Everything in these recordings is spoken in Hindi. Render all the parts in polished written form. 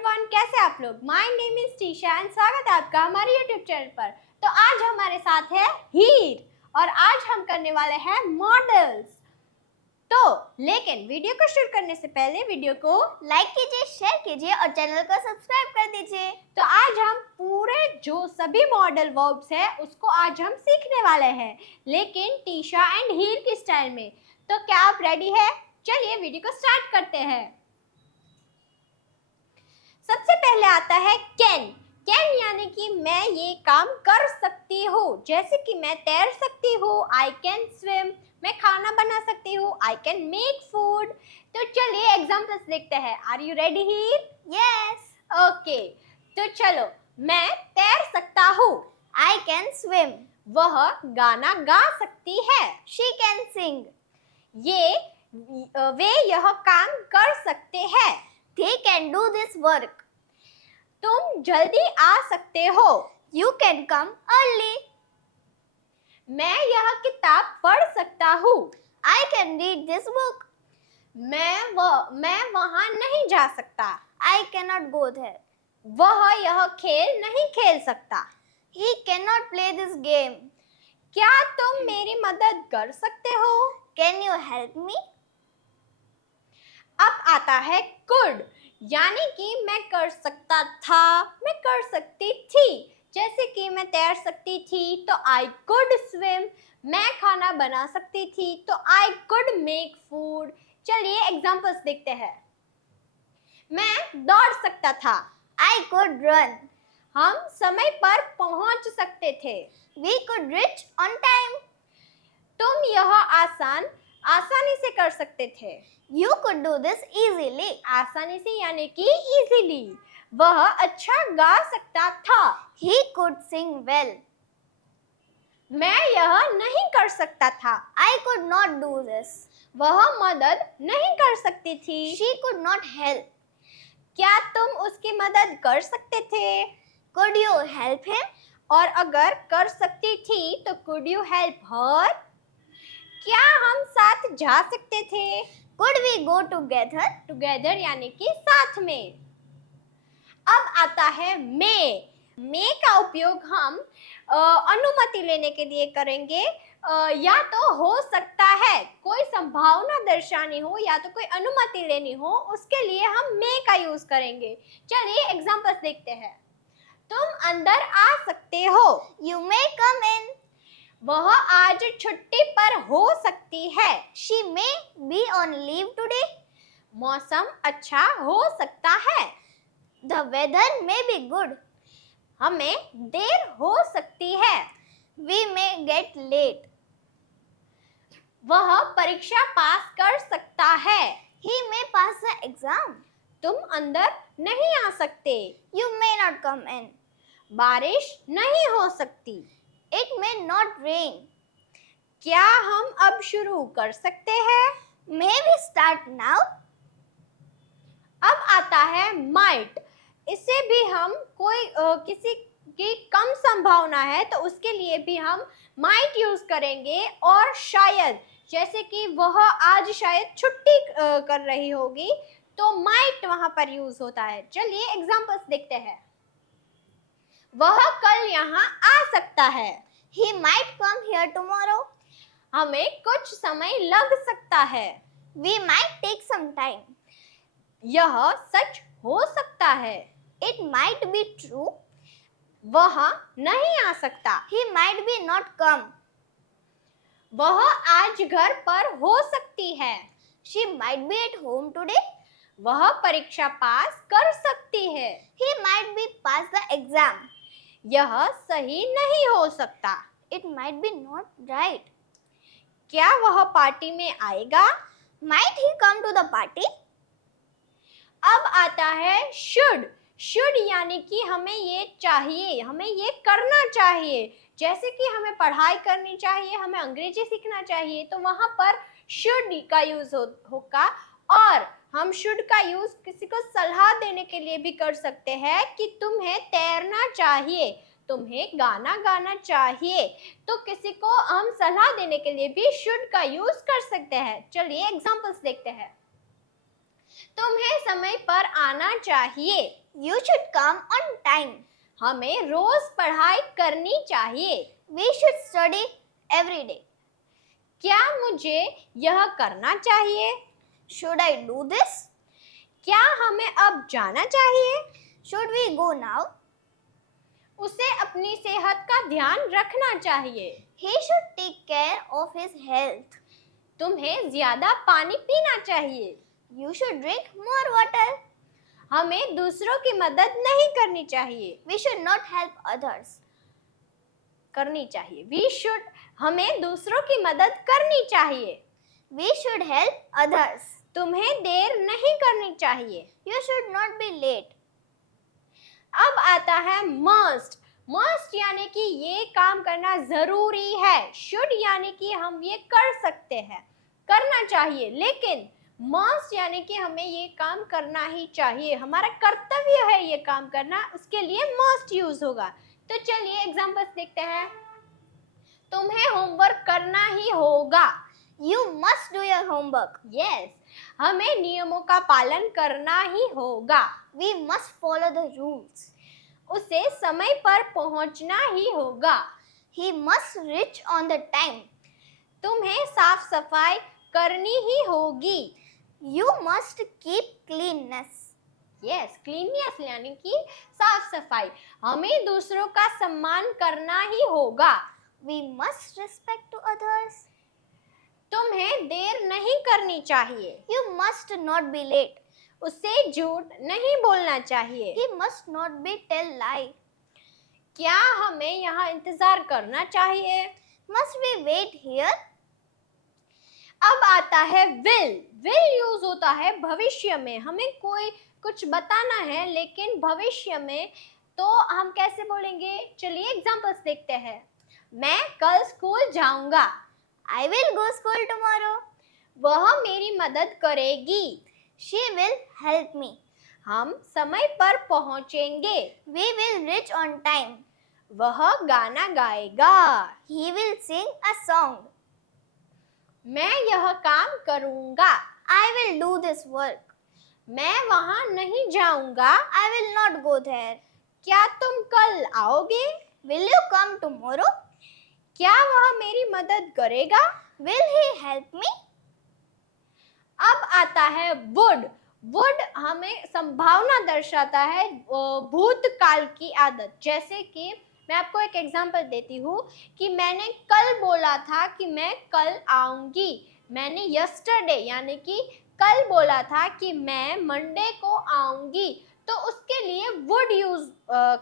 एवरीवन, कैसे आप लोग। My name is Trisha and स्वागत है आपका हमारे यूट्यूब चैनल पर। तो आज हमारे साथ है हीर और आज हम करने वाले हैं मॉडल्स। तो लेकिन वीडियो को शुरू करने से पहले वीडियो को लाइक कीजिए, शेयर कीजिए और चैनल को सब्सक्राइब कर दीजिए। तो आज हम पूरे जो सभी मॉडल वर्ब्स है उसको आज हम सीखने वाले हैं, लेकिन टीशा एंड हीर की स्टाइल में। तो क्या आप रेडी है? चलिए वीडियो को स्टार्ट करते हैं। सबसे पहले आता है कैन। कैन यानी कि मैं ये काम कर सकती हूँ, जैसे कि मैं तैर सकती हूँ, आई कैन स्विम। मैं खाना बना सकती हूँ, आई कैन मेक फूड। तो चलिए एग्जांपल्स देखते हैं। Are you ready Heer? Yes. Okay, तो चलो। मैं तैर सकता हूँ, आई कैन स्विम। वह गाना गा सकती है, शी कैन सिंग। वे यह काम कर सकते हैं, they can do this work. तुम जल्दी आ सकते हो, यू कैन कम अर्ली। मैं यह किताब पढ़ सकता हूँ, I can read this book. मैं वहां नहीं जा सकता, I can not go there. वह यह खेल नहीं खेल सकता, he can not play this game. क्या तुम मेरी मदद कर सकते हो, कैन यू हेल्प मी। अब आता है कुड, यानी कि मैं कर सकता था, मैं कर सकती थी। जैसे कि मैं तैर सकती थी तो आई कुड स्विम, मैं खाना बना सकती थी तो आई कुड मेक फूड। चलिए एग्जांपल्स देखते हैं। मैं दौड़ सकता था, आई कुड रन। हम समय पर पहुंच सकते थे, we could reach on time. तुम यह आसानी से कर सकते थे, you could do this easily. आसानी से यानी कि इजीली। वह अच्छा गा सकता था, ही कुड सिंग वेल। मैं यह नहीं कर सकता था, I could not do this. वह मदद नहीं कर सकती थी, शी कुड नॉट हेल्प। क्या तुम उसकी मदद कर सकते थे, कुड यू हेल्प हिम। और अगर कर सकती थी तो कुड यू हेल्प हर। क्या हम साथ जा सकते थे, could we go together. Together यानी कि साथ में। अब आता है मे का उपयोग हम अनुमति लेने के लिए करेंगे। या तो हो सकता है कोई संभावना दर्शानी हो या तो कोई अनुमति लेनी हो, उसके लिए हम मे का यूज करेंगे। चलिए एग्जांपल्स देखते हैं। तुम अंदर आ सकते हो, यू मे कम इन। वह आज छुट्टी पर हो सकती है, she may be on leave today. मौसम अच्छा हो सकता है, the weather may be good. हमें देर हो सकती है, वी मे गेट लेट। वह परीक्षा पास कर सकता है, ही मे पास द एग्जाम। तुम अंदर नहीं आ सकते, यू मे नॉट कम इन। बारिश नहीं हो सकती, इट मे नॉट रेन। क्या हम अब शुरू कर सकते हैं, मे वी स्टार्ट नाउ। अब आता है माइट। इसे भी हम किसी की कम संभावना है तो उसके लिए भी हम माइट यूज करेंगे। और शायद, जैसे कि वह आज शायद छुट्टी कर रही होगी तो माइट वहां पर यूज होता है। चलिए एग्जांपल्स देखते हैं। वह कल यहाँ आ सकता है, he might come here tomorrow. हमें कुछ समय लग सकता है, we might take some time. यह सच हो सकता है, इट माइट बी ट्रू। वह नहीं आ सकता, he might be not come. वह आज घर पर हो सकती है, she might be at home today. वह परीक्षा पास कर सकती है, he might be pass the exam. यह सही नहीं हो सकता, it might be not right. क्या वह पार्टी में आएगा, might he come to the party. अब आता है शुड यानी कि हमें ये चाहिए, हमें ये करना चाहिए। जैसे कि हमें पढ़ाई करनी चाहिए, हमें अंग्रेजी सीखना चाहिए, तो वहां पर शुड का यूज होगा। और हम शुड का यूज किसी को सलाह देने के लिए भी कर सकते हैं कि तुम्हें तैरना चाहिए, तुम्हें गाना गाना चाहिए। तो किसी को हम सलाह देने के लिए भी शुड का यूज कर सकते हैं। चलिए एग्जांपल्स देखते हैं। तुम्हें समय पर आना चाहिए। You should come on time. हमें रोज पढ़ाई करनी चाहिए। We should study every day. क्या मुझे यह करना चाहिए? Should I do this? क्या हमें अब जाना चाहिए? Should we go now? उसे अपनी सेहत का ध्यान रखना चाहिए। He should take care of his health. तुम्हें ज्यादा पानी पीना चाहिए। You should drink more water. हमें दूसरों की मदद नहीं करनी चाहिए। We should not help others. करनी चाहिए। We should, हमें दूसरों की मदद करनी चाहिए। We should help others. तुम्हें देर नहीं करनी चाहिए। You should not be late. अब आता है must। must यानी कि ये काम करना जरूरी है। should यानी कि हम ये कर सकते हैं, करना चाहिए। लेकिन must यानी कि हमें ये काम करना ही चाहिए, हमारा कर्तव्य है ये काम करना, उसके लिए must यूज होगा। तो चलिए एग्जांपल्स देखते हैं। तुम्हें होमवर्क करना ही होगा। You must do your homework. Yes, हमें नियमों का पालन करना ही होगा। We must follow the rules. उसे समय पर पहुंचना ही होगा। He must reach on the time. तुम्हें साफ सफाई करनी ही होगी। You must keep cleanness. Yes, cleanness यानी कि साफ सफाई। हमें दूसरों का सम्मान करना ही होगा। We must respect to others. तुम्हें देर नहीं करनी चाहिए। You must not be late. उसे झूठ नहीं बोलना चाहिए। He must not be tell lie. क्या हमें यहाँ इंतजार करना चाहिए? Must we wait here? अब आता है will। will यूज होता है भविष्य में। हमें कोई कुछ बताना है लेकिन भविष्य में, तो हम कैसे बोलेंगे? चलिए एग्जांपल्स देखते हैं। मैं कल स्कूल जाऊंगा। I will go school tomorrow. वह मेरी मदद करेगी। She will help me. हम समय पर पहुंचेंगे। We will reach on time. वह गाना गाएगा। He will sing a song. मैं यह काम करूंगा। I will do this work. मैं वहां नहीं जाऊंगा। I will not go there. क्या तुम कल आओगे? Will you come tomorrow? क्या वह मेरी मदद करेगा? Will he help me? अब आता है would। would हमें संभावना दर्शाता है, भूतकाल की आदत। जैसे कि मैं आपको एक एग्जांपल देती हूँ कि मैंने कल बोला था कि मैं कल आऊंगी। मैंने yesterday यानी कि कल बोला था कि मैं मंडे को आऊंगी, तो उसके लिए would यूज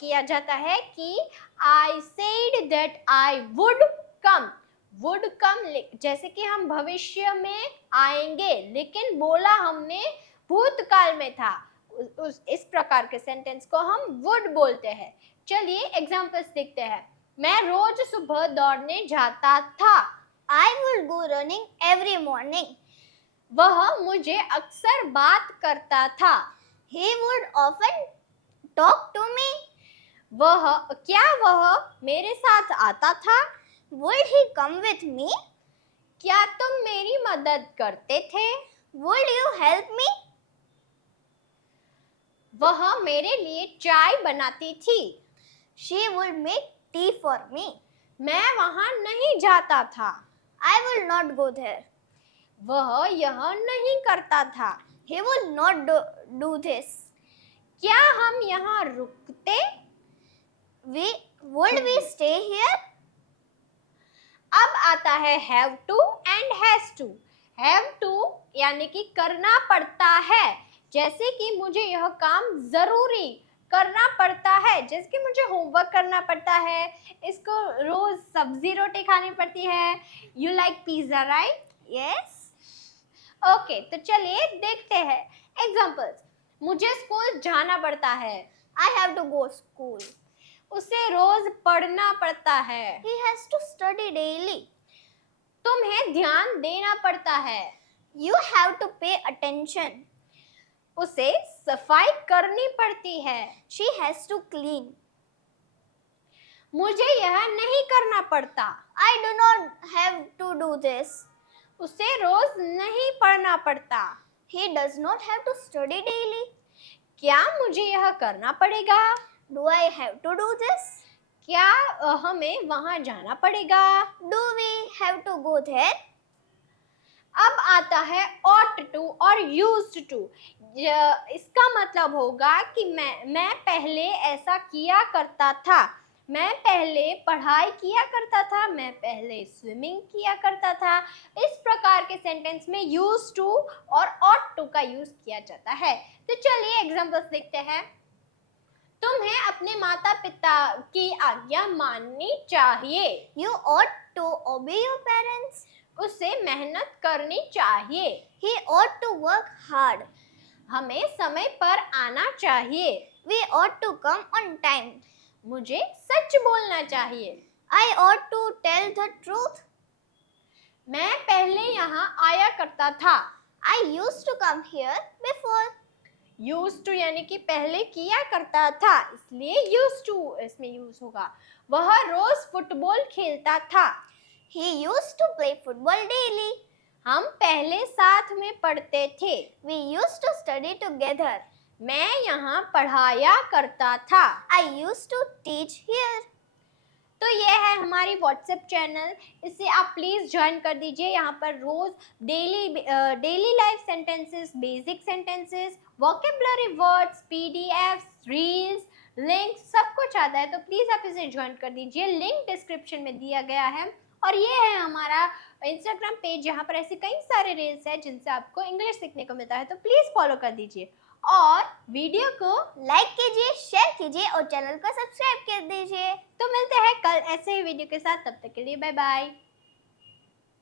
किया जाता है कि I said that I would come। would come जैसे कि हम भविष्य में आएंगे, लेकिन बोला हमने भूतकाल में था। इस प्रकार के सेंटेंस को हम would बोलते हैं। चलिए एग्जांपल्स देखते हैं। मैं रोज सुबह दौड़ने जाता था। I would go running every morning. वह मुझे अक्सर बात करता था। He would often talk to me. क्या वह मेरे साथ आता था? Would he come with me? क्या तुम मेरी मदद करते थे? Would you help me? वह मेरे लिए चाय बनाती थी। She would make tea for me. मैं वहां नहीं जाता था। I will not go there. वह यह नहीं करता था। He would not do this. क्या हम यहाँ रुकते? Would we stay here? अब आता है have to and has to। have to यानी कि करना पड़ता है। जैसे कि मुझे यह काम जरूरी करना पड़ता है, जैसे कि मुझे होमवर्क करना पड़ता है, इसको रोज सब्जी रोटी खानी पड़ती है। You like pizza right? Yes. Okay, तो चलिए देखते हैं एग्जांपल्स। मुझे स्कूल जाना पड़ता है। I have to go school. उसे रोज पढ़ना पड़ता है। He has to study daily. तुम्हें ध्यान देना पड़ता है। You have to pay attention. उसे सफाई करनी पड़ती है। She has to clean. मुझे यह नहीं करना पड़ता। I do not have to do this. उसे रोज नहीं पढ़ना पड़ता। He does not have to study daily. क्या मुझे यह करना पड़ेगा? Do I have to do this? क्या हमें वहां जाना पड़ेगा? Do we have to go there? अब आता है ought to और used to। इसका मतलब होगा कि मैं पहले ऐसा किया करता था, मैं पहले पढ़ाई किया करता था, मैं पहले स्विमिंग किया करता था। इस प्रकार के सेंटेंस में used to और ought to का यूज किया जाता है। तो चलिए एग्जांपल्स देखते हैं। तुम्हें अपने माता पिता की आज्ञा माननी चाहिए। You ought to obey your parents. उसे मेहनत करनी चाहिए। He ought to work hard. हमें समय पर आना चाहिए। We ought to come on time. मुझे सच बोलना चाहिए। I ought to tell the truth. मैं पहले यहाँ आया करता था। I used to come here before. Used to यानी कि पहले किया करता था, इसलिए used to इसमें यूज होगा। वह रोज फुटबॉल खेलता था। He used to play football daily. हम पहले साथ में पढ़ते थे। We used to study together. मैं यहाँ पढ़ाया करता था। I used to teach here. तो ये है हमारी व्हाट्सएप चैनल, इसे आप प्लीज़ ज्वाइन कर दीजिए। यहाँ पर रोज़ daily life sentences, basic sentences, vocabulary words, PDFs, reels, link सब कुछ आता है। तो प्लीज़ आप इसे ज्वाइन कर दीजिए, लिंक डिस्क्रिप्शन में दिया गया है। और ये है हमारा इंस्टाग्राम पेज, जहाँ पर ऐसे कई सारे रील्स हैं जिनसे आपको इंग्लिश सीखने को मिलता है। तो प्लीज़ फॉलो कर दीजिए और वीडियो को लाइक कीजिए, शेयर कीजिए और चैनल को सब्सक्राइब कर दीजिए। तो मिलते हैं कल ऐसे ही वीडियो के साथ। तब तक के लिए बाय बाय।